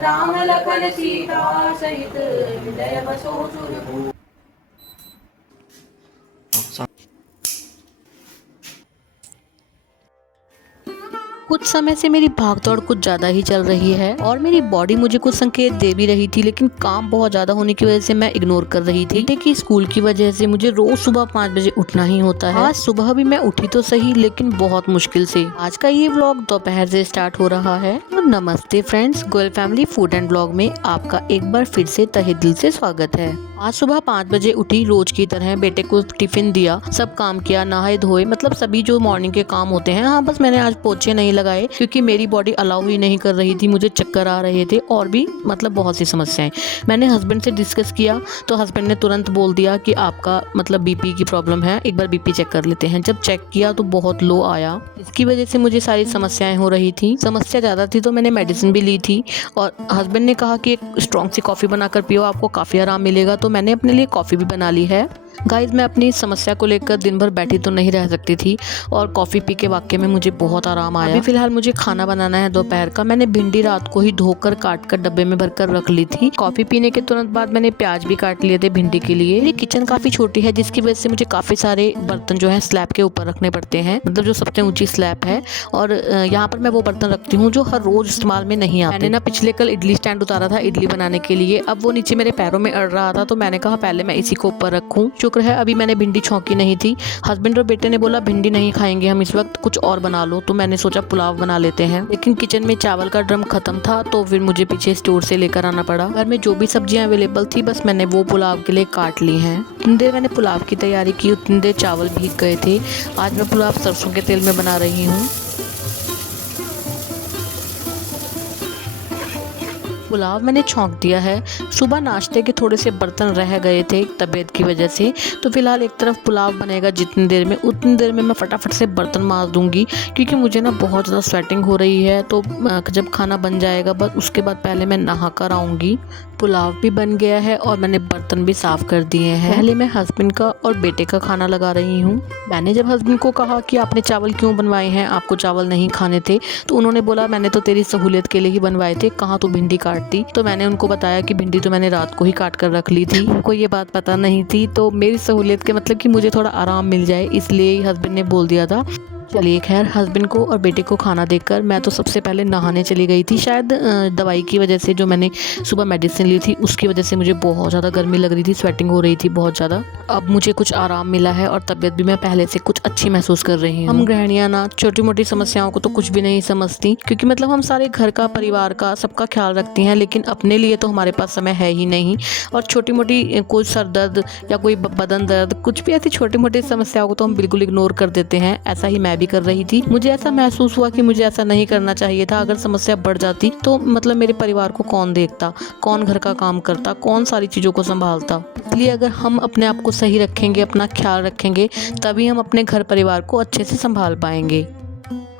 राम लखन सीता सहित हृदय बसो सुरभूप। कुछ समय से मेरी भागदौड़ कुछ ज़्यादा ही चल रही है और मेरी बॉडी मुझे कुछ संकेत दे भी रही थी, लेकिन काम बहुत ज़्यादा होने की वजह से मैं इग्नोर कर रही थी। बेटे की स्कूल की वजह से मुझे रोज सुबह 5 बजे उठना ही होता है। आज सुबह भी मैं उठी तो सही, लेकिन बहुत मुश्किल से। आज का ये व्लॉग दोपहर से स्टार्ट हो रहा है। तो नमस्ते friends, Goyal family food and vlog में आपका एक बार फिर से तहे दिल से स्वागत है। आज सुबह 5 बजे उठी, रोज की तरह बेटे को टिफिन दिया, सब काम किया, नहाए धोए, मतलब सभी जो मॉर्निंग के काम होते हैं। हाँ, बस मैंने आज पोछे नहीं लगाए क्योंकि मेरी बॉडी अलाउ ही नहीं कर रही थी, मुझे चक्कर आ रहे थे और भी मतलब बहुत सी समस्याएं। मैंने हस्बैंड से डिस्कस किया तो हस्बैंड ने तुरंत बोल दिया कि आपका मतलब बीपी की प्रॉब्लम है, एक बार बीपी चेक कर लेते हैं। जब चेक किया तो बहुत लो आया, इसकी वजह से मुझे सारी समस्याएं हो रही थी। समस्या ज़्यादा थी तो मैंने मेडिसिन भी ली थी और हस्बैंड ने कहा कि एक स्ट्रॉन्ग सी कॉफ़ी बनाकर पियो, आपको काफ़ी आराम मिलेगा। तो मैंने अपने लिए कॉफ़ी भी बना ली है। गाइज, मैं अपनी समस्या को लेकर दिन भर बैठी तो नहीं रह सकती थी और कॉफ़ी पी के वाकई में मुझे बहुत आराम आया। अभी फिलहाल मुझे खाना बनाना है दोपहर का। मैंने भिंडी रात को ही धोकर काट कर डब्बे में भरकर रख ली थी। कॉफ़ी पीने के तुरंत बाद मैंने प्याज भी काट लिए थे भिंडी के लिए। मेरी किचन काफ़ी छोटी है जिसकी वजह से मुझे काफ़ी सारे बर्तन जो है स्लैब के ऊपर रखने पड़ते हैं, मतलब जो सबसे ऊंची स्लैब है। और यहाँ पर मैं वो बर्तन रखती हूँ जो हर रोज इस्तेमाल में नहीं आते। मैंने ना पिछले कल इडली स्टैंड उतारा था इडली बनाने के लिए, अब वो नीचे मेरे पैरों में अड़ रहा था तो मैंने कहा पहले मैं इसी को ऊपर रखूँ। शुक्र है अभी मैंने भिंडी छौंकी नहीं थी। हस्बैंड और बेटे ने बोला भिंडी नहीं खाएंगे हम इस वक्त, कुछ और बना लो। तो मैंने सोचा पुलाव बना लेते हैं, लेकिन किचन में चावल का ड्रम खत्म था तो फिर मुझे पीछे स्टोर से लेकर आना पड़ा। घर में जो भी सब्जियां अवेलेबल थी बस मैंने वो पुलाव के लिए काट ली हैं। उतनी देर मैंने पुलाव की तैयारी की, उतनी देर चावल भीग गए थे। आज मैं पुलाव सरसों के तेल में बना रही हूँ। पुलाव मैंने छौंक दिया है। सुबह नाश्ते के थोड़े से बर्तन रह गए थे तबीयत की वजह से, तो फिलहाल एक तरफ पुलाव बनेगा जितनी देर में, उतनी देर में मैं फटाफट से बर्तन मांज दूंगी क्योंकि मुझे ना बहुत ज़्यादा स्वेटिंग हो रही है। तो जब खाना बन जाएगा बस उसके बाद पहले मैं नहा कर आऊँगी। पुलाव भी बन गया है और मैंने बर्तन भी साफ़ कर दिए हैं। पहले मैं हस्बैंड का और बेटे का खाना लगा रही हूँ। मैंने जब हस्बैंड को कहा कि आपने चावल क्यों बनवाए हैं, आपको चावल नहीं खाने थे, तो उन्होंने बोला मैंने तो तेरी सहूलियत के लिए ही बनवाए थे, कहाँ तो भिंडी काटती। तो मैंने उनको बताया कि भिंडी तो मैंने रात को ही काट कर रख ली थी, उनको ये बात पता नहीं थी। तो मेरी सहूलियत के मतलब कि मुझे थोड़ा आराम मिल जाए इसलिए ही हस्बैंड ने बोल दिया था। चलिए खैर, हस्बैंड को और बेटे को खाना देकर मैं तो सबसे पहले नहाने चली गई थी। शायद दवाई की वजह से, जो मैंने सुबह मेडिसिन ली थी उसकी वजह से मुझे बहुत ज़्यादा गर्मी लग रही थी, स्वेटिंग हो रही थी बहुत ज़्यादा। अब मुझे कुछ आराम मिला है और तबीयत भी मैं पहले से कुछ अच्छी महसूस कर रही हूँ। हम गृहिणियाँ ना छोटी मोटी समस्याओं को तो कुछ भी नहीं समझती, क्योंकि मतलब हम सारे घर का, परिवार का, सबका ख्याल रखती हैं, लेकिन अपने लिए तो हमारे पास समय है ही नहीं। और छोटी मोटी कोई सर दर्द या कोई बदन दर्द, कुछ भी ऐसी छोटी मोटी समस्याओं को तो हम बिल्कुल इग्नोर कर देते हैं। ऐसा ही मैं भी कर रही थी। मुझे ऐसा महसूस हुआ कि मुझे ऐसा नहीं करना चाहिए था। अगर समस्या बढ़ जाती तो मतलब मेरे परिवार को कौन देखता, कौन घर का काम करता, कौन सारी चीज़ों को संभालता। इसलिए अगर हम अपने आप को सही रखेंगे, अपना ख्याल रखेंगे, तभी हम अपने घर परिवार को अच्छे से संभाल पाएंगे।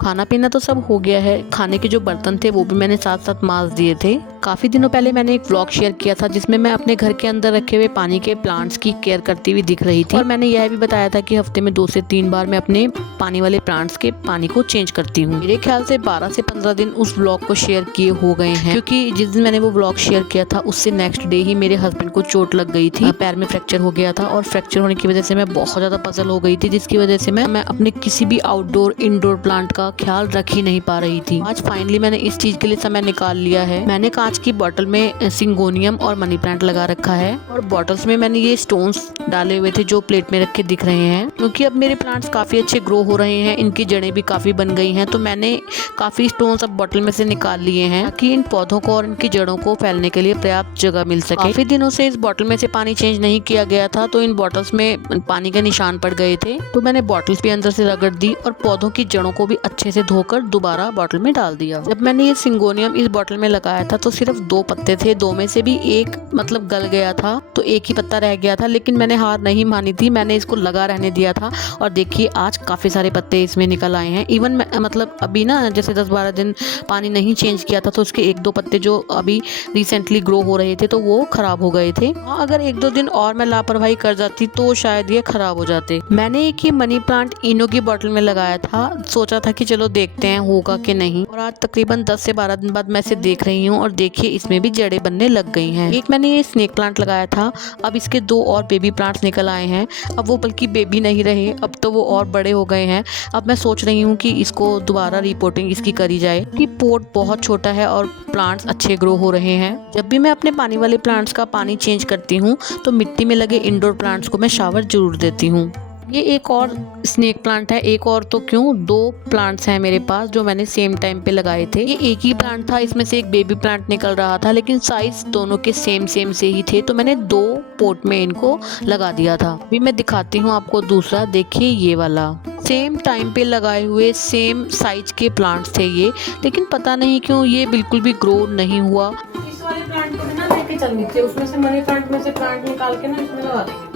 खाना पीना तो सब हो गया है। खाने के जो बर्तन थे वो भी मैंने साथ साथ मांज दिए थे। काफ़ी दिनों पहले मैंने एक व्लॉग शेयर किया था जिसमें मैं अपने घर के अंदर रखे हुए पानी के प्लांट्स की केयर करती हुई दिख रही थी, और मैंने यह भी बताया था कि हफ्ते में 2 से 3 बार मैं अपने पानी वाले प्लांट्स के पानी को चेंज करती हूँ। मेरे ख्याल से 12 से 15 दिन उस व्लॉग को शेयर किए हो गए हैं, क्योंकि जिस दिन मैंने वो व्लॉग शेयर किया था उससे नेक्स्ट डे ही मेरे हस्बैंड को चोट लग गई थी, पैर में फ्रैक्चर हो गया था। और फ्रैक्चर होने की वजह से मैं बहुत ज़्यादा पजल हो गई थी, जिसकी वजह से मैं अपने किसी भी आउटडोर इंडोर प्लांट का ख्याल रख ही नहीं पा रही थी। आज फाइनली मैंने इस चीज के लिए समय निकाल लिया है। मैंने कांच की बोतल में सिंगोनियम और मनी प्लांट लगा रखा है, और बॉटल्स में मैंने ये स्टोन्स डाले हुए थे जो प्लेट में रखे दिख रहे हैं, क्योंकि अब मेरे प्लांट्स काफी अच्छे ग्रो हो रहे हैं, इनकी जड़ें भी काफी बन गई हैं। तो मैंने काफी स्टोन्स अब बॉटल में से निकाल लिए हैं ताकि इन पौधों को और इनकी जड़ों को फैलने के लिए पर्याप्त जगह मिल सके। काफी दिनों से इस बॉटल में से पानी चेंज नहीं किया गया था, तो इन बॉटल्स में पानी के निशान पड़ गए थे। तो मैंने बॉटल्स भी अंदर से रगड़ दी और पौधों की जड़ों को भी अच्छे से धोकर दोबारा बॉटल में डाल दिया। जब मैंने ये सिंगोनियम इस बॉटल में लगाया था तो सिर्फ 2 पत्ते थे, 2 में से भी एक मतलब गल गया था, तो एक ही पत्ता रह गया था। लेकिन मैंने हार नहीं मानी थी, मैंने इसको लगा रहने दिया था, और देखिए आज काफी सारे पत्ते इसमें निकल आए हैं। इवन मतलब अभी ना जैसे 10-12 दिन पानी नहीं चेंज किया था तो उसके 1-2 पत्ते जो अभी रिसेंटली ग्रो हो रहे थे तो वो खराब हो गए थे। अगर 1-2 दिन और मैं लापरवाही कर जाती तो शायद ये खराब हो जाते। मैंने एक ही मनी प्लांट इनो की बॉटल में लगाया था, सोचा था कि चलो देखते हैं होगा कि नहीं। और आज तकरीबन 10 से 12 दिन बाद मैं इसे देख रही हूँ और देखिए इसमें भी जड़ें बनने लग गई हैं। एक मैंने ये स्नेक प्लांट लगाया था, अब इसके 2 और बेबी प्लांट्स निकल आए हैं। अब वो बल्कि बेबी नहीं रहे, अब तो वो और बड़े हो गए हैं। अब मैं सोच रही हूँ कि इसको दोबारा रिपोर्टिंग इसकी करी जाए, कि पोट बहुत छोटा है और प्लांट्स अच्छे ग्रो हो रहे हैं। जब भी मैं अपने पानी वाले प्लांट्स का पानी चेंज करती हूँ तो मिट्टी में लगे इंडोर प्लांट्स को मैं शावर जरूर देती हूँ। ये एक और स्नेक प्लांट है, एक और तो क्यों 2 प्लांट्स हैं मेरे पास जो मैंने सेम टाइम पे लगाए थे। ये एक ही प्लांट था, इसमें से एक बेबी प्लांट निकल रहा था, लेकिन साइज दोनों के सेम से ही थे, तो मैंने 2 पोट में इनको लगा दिया था। अभी मैं दिखाती हूँ आपको दूसरा, देखिए ये वाला सेम टाइम पे लगाए हुए सेम साइज के प्लांट्स थे ये, लेकिन पता नहीं क्यों ये बिल्कुल भी ग्रो नहीं हुआ। इस वाले प्लांट को ना लेके चलनी चाहिए, उसमें से मनी प्लांट में से प्लांट निकाल के ना इसमें लगा देंगे।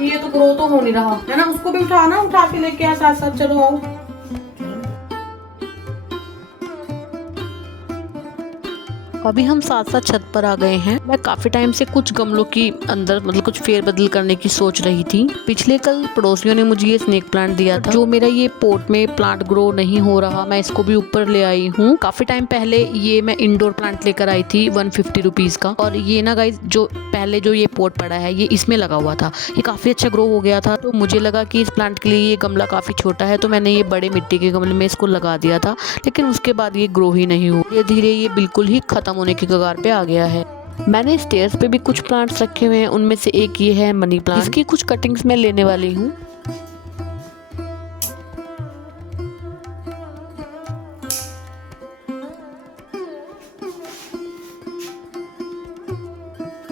ये तो ग्रो तो हो नहीं रहा है ना, उसको भी उठा के लेके आ साथ साथ, चलो आओ। अभी हम साथ साथ छत पर आ गए हैं। मैं काफी टाइम से कुछ गमलों की अंदर मतलब कुछ फेरबदल करने की सोच रही थी। पिछले कल पड़ोसियों ने मुझे ये स्नेक प्लांट दिया था, जो मेरा ये पोट में प्लांट ग्रो नहीं हो रहा, मैं इसको भी ऊपर ले आई हूँ। काफी टाइम पहले ये मैं इंडोर प्लांट लेकर आई थी 150 रुपीज का, और ये ना गाइस जो पहले जो ये पोट पड़ा है ये इसमें लगा हुआ था, ये काफी अच्छा ग्रो हो गया था। तो मुझे लगा कि इस प्लांट के लिए ये गमला काफी छोटा है, तो मैंने ये बड़े मिट्टी के गमले में इसको लगा दिया था, लेकिन उसके बाद ये ग्रो ही नहीं हुआ। धीरे धीरे ये बिल्कुल ही खत्म होने की कगार पे आ गया है। मैंने स्टेयर्स पे भी कुछ प्लांट्स रखे हुए हैं, उनमें से एक ये है मनी प्लांट। इसकी कुछ कटिंग्स मैं लेने वाली हूँ।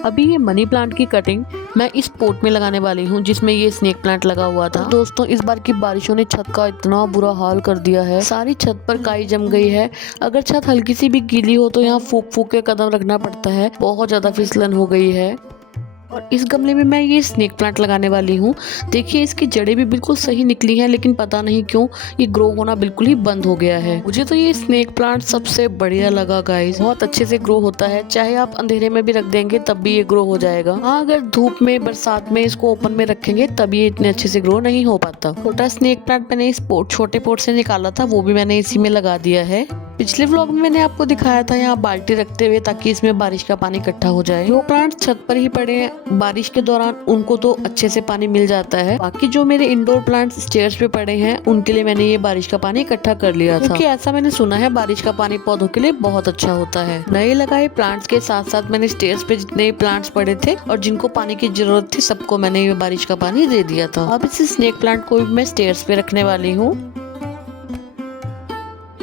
अभी ये मनी प्लांट की कटिंग मैं इस पोट में लगाने वाली हूँ जिसमें ये स्नेक प्लांट लगा हुआ था। दोस्तों इस बार की बारिशों ने छत का इतना बुरा हाल कर दिया है, सारी छत पर काई जम गई है। अगर छत हल्की सी भी गीली हो तो यहाँ फूक फूक के कदम रखना पड़ता है, बहुत ज्यादा फिसलन हो गई है। और इस गमले में मैं ये स्नेक प्लांट लगाने वाली हूँ। देखिए इसकी जड़ें भी बिल्कुल सही निकली हैं, लेकिन पता नहीं क्यों ये ग्रो होना बिल्कुल ही बंद हो गया है। मुझे तो ये स्नेक प्लांट सबसे बढ़िया लगा गाइस, बहुत अच्छे से ग्रो होता है, चाहे आप अंधेरे में भी रख देंगे तब भी ये ग्रो हो जाएगा। हाँ अगर धूप में बरसात में इसको ओपन में रखेंगे तब ये इतने अच्छे से ग्रो नहीं हो पाता। छोटा स्नेक प्लांट मैंने इस छोटे पोट से निकाला था, वो भी मैंने इसी में लगा दिया है। पिछले व्लॉग में मैंने आपको दिखाया था यहाँ बाल्टी रखते हुए ताकि इसमें बारिश का पानी इकट्ठा हो जाए। जो प्लांट छत पर ही पड़े हैं बारिश के दौरान उनको तो अच्छे से पानी मिल जाता है, बाकी जो मेरे इंडोर प्लांट्स स्टेयर्स पे पड़े हैं उनके लिए मैंने ये बारिश का पानी इकट्ठा कर लिया था, क्योंकि ऐसा मैंने सुना है बारिश का पानी पौधों के लिए बहुत अच्छा होता है। नए लगाए प्लांट्स के साथ साथ मैंने स्टेयर्स पे जितने प्लांट्स पड़े थे और जिनको पानी की जरूरत थी सबको मैंने ये बारिश का पानी दे दिया था। अब इस स्नेक प्लांट को भी मैं स्टेयर्स पे रखने वाली हूँ,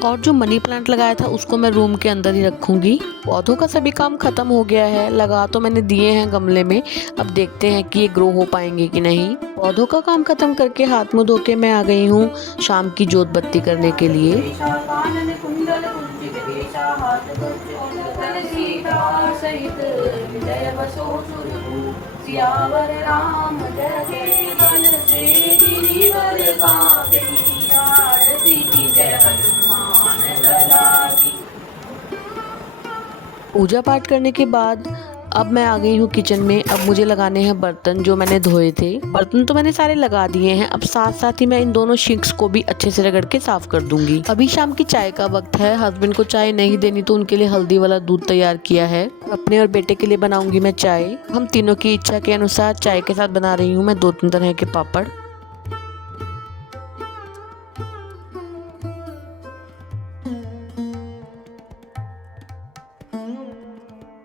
और जो मनी प्लांट लगाया था उसको मैं रूम के अंदर ही रखूंगी। पौधों का सभी काम खत्म हो गया है, लगा तो मैंने दिए हैं गमले में, अब देखते हैं कि ये ग्रो हो पाएंगे कि नहीं। पौधों का काम खत्म करके हाथ मुंह धो के मैं आ गई हूँ शाम की जोत बत्ती करने के लिए। पूजा पाठ करने के बाद अब मैं आ गई हूँ किचन में। अब मुझे लगाने हैं बर्तन जो मैंने धोए थे। बर्तन तो मैंने सारे लगा दिए हैं, अब साथ साथ ही मैं इन दोनों सिंक्स को भी अच्छे से रगड़ के साफ कर दूंगी। अभी शाम की चाय का वक्त है, हस्बैंड को चाय नहीं देनी तो उनके लिए हल्दी वाला दूध तैयार किया है। अपने और बेटे के लिए बनाऊंगी मैं चाय। हम तीनों की इच्छा के अनुसार चाय के साथ बना रही हूँ मैं 2-3 तरह के पापड़।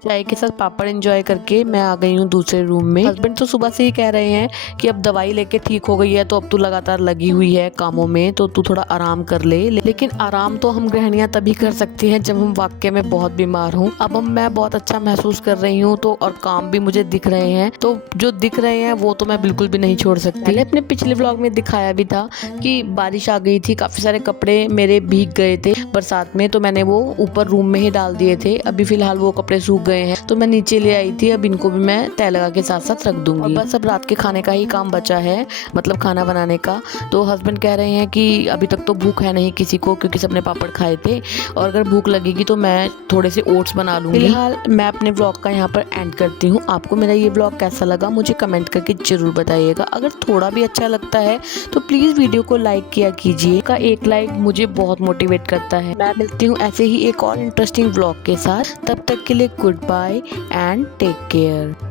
चाय के साथ पापड़ एंजॉय करके मैं आ गई हूँ दूसरे रूम में। हस्बैंड तो सुबह से ही कह रहे हैं कि अब दवाई लेके ठीक हो गई है तो अब तू लगातार लगी हुई है कामों में, तो तू थोड़ा आराम कर ले। लेकिन आराम तो हम गृहिणियां तभी कर सकती हैं जब हम वाकई में बहुत बीमार हूँ। अब मैं बहुत अच्छा महसूस कर रही हूँ तो, और काम भी मुझे दिख रहे हैं, तो जो दिख रहे हैं वो तो मैं बिल्कुल भी नहीं छोड़ सकती। मैंने अपने पिछले व्लॉग में दिखाया भी था कि बारिश आ गई थी, काफी सारे कपड़े मेरे भीग गए थे बरसात में, तो मैंने वो ऊपर रूम में ही डाल दिए थे। अभी फिलहाल वो कपड़े सूख गए हैं तो मैं नीचे ले आई थी। अब इनको भी मैं तय लगा के साथ साथ रख दूंगी। और बस अब रात के खाने का ही काम बचा है, मतलब खाना बनाने का। तो हस्बैंड कह रहे हैं कि अभी तक तो भूख है नहीं किसी को, क्योंकि सबने पापड़ खाए थे, और अगर भूख लगेगी तो मैं थोड़े से ओट्स बना लूँगी। फिलहाल मैं अपने व्लॉग का यहाँ पर एंड करती हूँ। आपको मेरा ये व्लॉग कैसा लगा मुझे कमेंट करके ज़रूर बताइएगा। अगर थोड़ा भी अच्छा लगता है तो प्लीज़ वीडियो को लाइक किया कीजिए। का एक लाइक मुझे बहुत मोटिवेट करता है। मैं मिलती हूँ ऐसे ही एक और इंटरेस्टिंग व्लॉग के साथ। तब तक के लिए goodbye and take care.